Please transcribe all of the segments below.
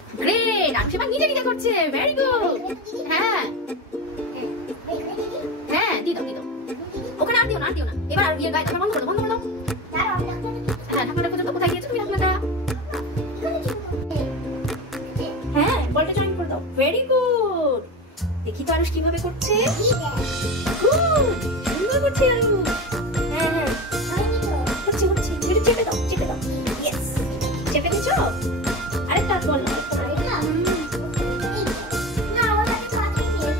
Great, আর সেবার নিজে নিজে করছে। Very good. হ্যাঁ হ্যাঁ, দি দাও দি দাও। ওখানে আর দিও না, আর দিও না। এবার আর ইয়ে গায়ে ঢাকা বন্ধ করো, বন্ধ করো। হ্যাঁ, ঢাকনাটা পর্যন্ত কোথায় দিয়েছো তুমি ঢাকনাটা? হ্যাঁ, বলটা জয়েন করে দাও। Very good. দেখি তো আরুষ কিভাবে করছে। গুড, সুন্দর করছে আরুষ। হ্যাঁ হ্যাঁ, হচ্ছে হচ্ছে। একটু চেপে দাও, চেপে দাও। ইয়েস, চেপে দিয়েছো। আরেকটা বল না।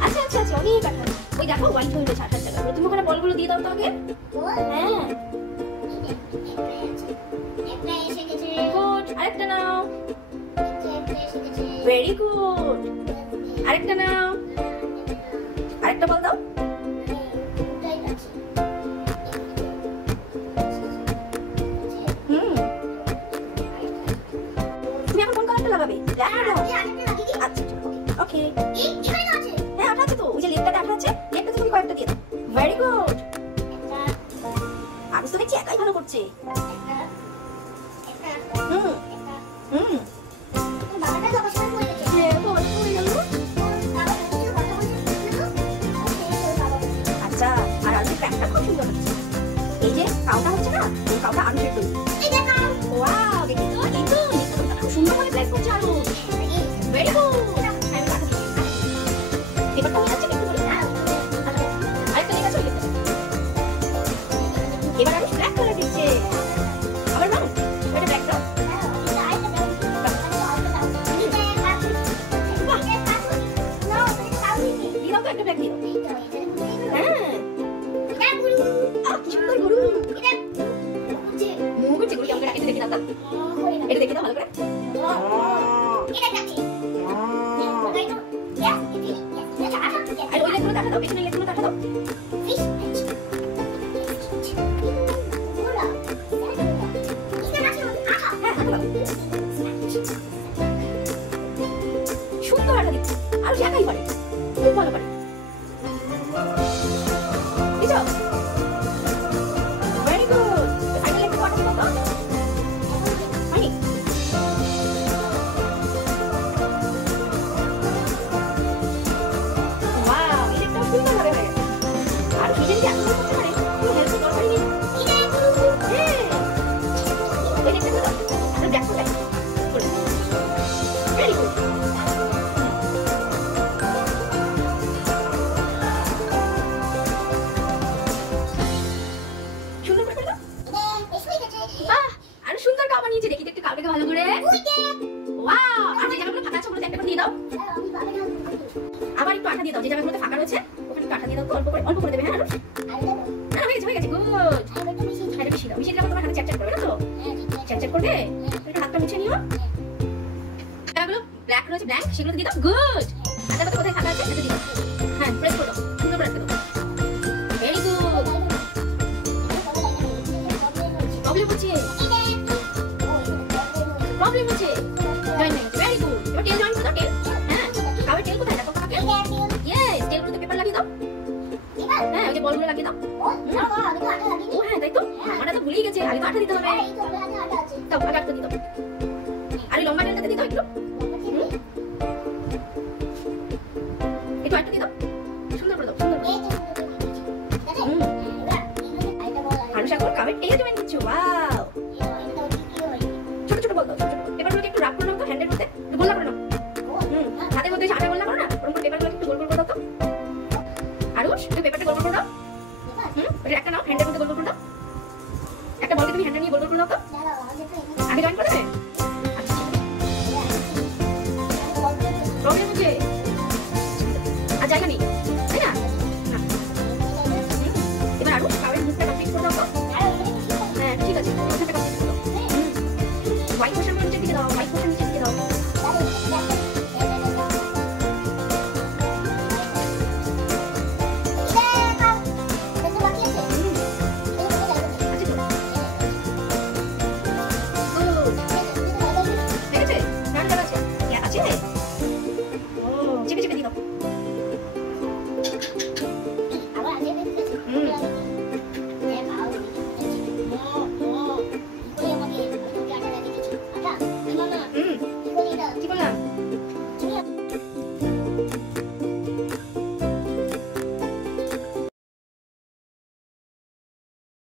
আচ্ছা আচ্ছা আচ্ছা, অনেক আঠা। ওই দেখো হোয়াইট হয়ে গেছে আঠার জায়গায়। তুমি ওখানে বলগুলো দিয়ে দাও তো আগে। হ্যাঁ গুড, আরেকটা নাও। ভেরি গুড, আরেকটা নাও। আরেকটা বল দাও। তুমি এখন কোন কালারটা লাগাবে? ব্ল্যাক না দাও। আচ্ছা ওকে। হ্যাঁ, আঠা আছে তো। ওই যে লেপটাতে আঠা আছে, লেপটাতে তুমি কয়েকটা দিয়ে দাও। Very good. আমি তো দেখছি একাই ভালো করছে। হুম হুম, আচ্ছা। আর আলু প্যাকটা খুব সুন্দর হচ্ছে। এই যে কাউটা হচ্ছে না, এই কাউটা আলু সেদ্ধ। ওয়াও, দেখি তো। এই তো খুব সুন্দর করে প্লেস করছে আলু। Very good. এবার তো হয়ে যাচ্ছে কিন্তু বলে। আরেকটা লেগে আছে। এবার আলু ব্ল্যাক কালার দিচ্ছে। আবার বাবু ওটা ব্ল্যাক দাও। দিও তো একটা ব্ল্যাক দিও। হ্যাঁ, কি সুন্দর গরু। মুগুচি গরু কেমন রাখতে দেখি না তো। এটা দেখি দাও ভালো করে। আর ওই লেগুলো দেখা দাও, পেছনের লেগুলো দেখা দাও। সুন্দর আঠা দিচ্ছে। আর একাই পারে, খুব ভালো পারে। বুঝছো? Very good. ফাইনালি একটু আঠা দিও তো। হয়নি? ওয়াও, এটা সুন্দর ভাবে হয়ে গেছে। আর নিজে নিজে এত করতে পারে, কোনো হেল্প দরকার নেই। হ্যাঁ, ওই দেখতে দাও। আর ব্যাক করে ভেরি গুড। দেখি একটু কাউটাকে ভালো করে। ওয়াও, আর যে জায়গাগুলো ফাঁকা আছে ওগুলোতে একটা করে দিয়ে দাও। আবার একটু আঠা দিয়ে দাও। যে জায়গাগুলোতে ফাঁকা রয়েছে ওখানে একটু আঠা দিয়ে দাও। অল্প করে দেবে। হ্যাঁ আরুষ, না হয়ে গেছে হয়ে গেছে। গুড। এটা বেশি দাও। বেশি দিলে তোমার হাতে চ্যাট চ্যাট করবে না তো। চ্যাট চ্যাট করবে। একটু হাতটা মুছে নিও। জায়গাগুলো ব্ল্যাক রয়েছে, ব্ল্যাঙ্ক, সেগুলো দিয়ে দাও। গুড। আর জায়গাটা কোথায় ফাঁকা আছে সেটা দিয়ে দাও। হ্যাঁ, প্রেস করো। সুন্দর করে রাখতে দাও। Very good. প্রবলেম হচ্ছে, প্রবলেম হচ্ছে। জয়েন হয়ে গেছে। Very good. এবার টেল জয়েন করে দাও। টেল। হ্যাঁ, কাউয়ের টেল কোথায় দেখো ফাঁকা? ইয়েস, টেলগুলোতে পেপার লাগিয়ে দাও। হ্যাঁ, ওই যে বলগুলো লাগিয়ে দাও। ও হ্যাঁ, তাই তো। আমরা তো ভুলেই গেছি, আগে তো আঠা দিতে হবে। দাও, আগে আঠা দিয়ে দাও।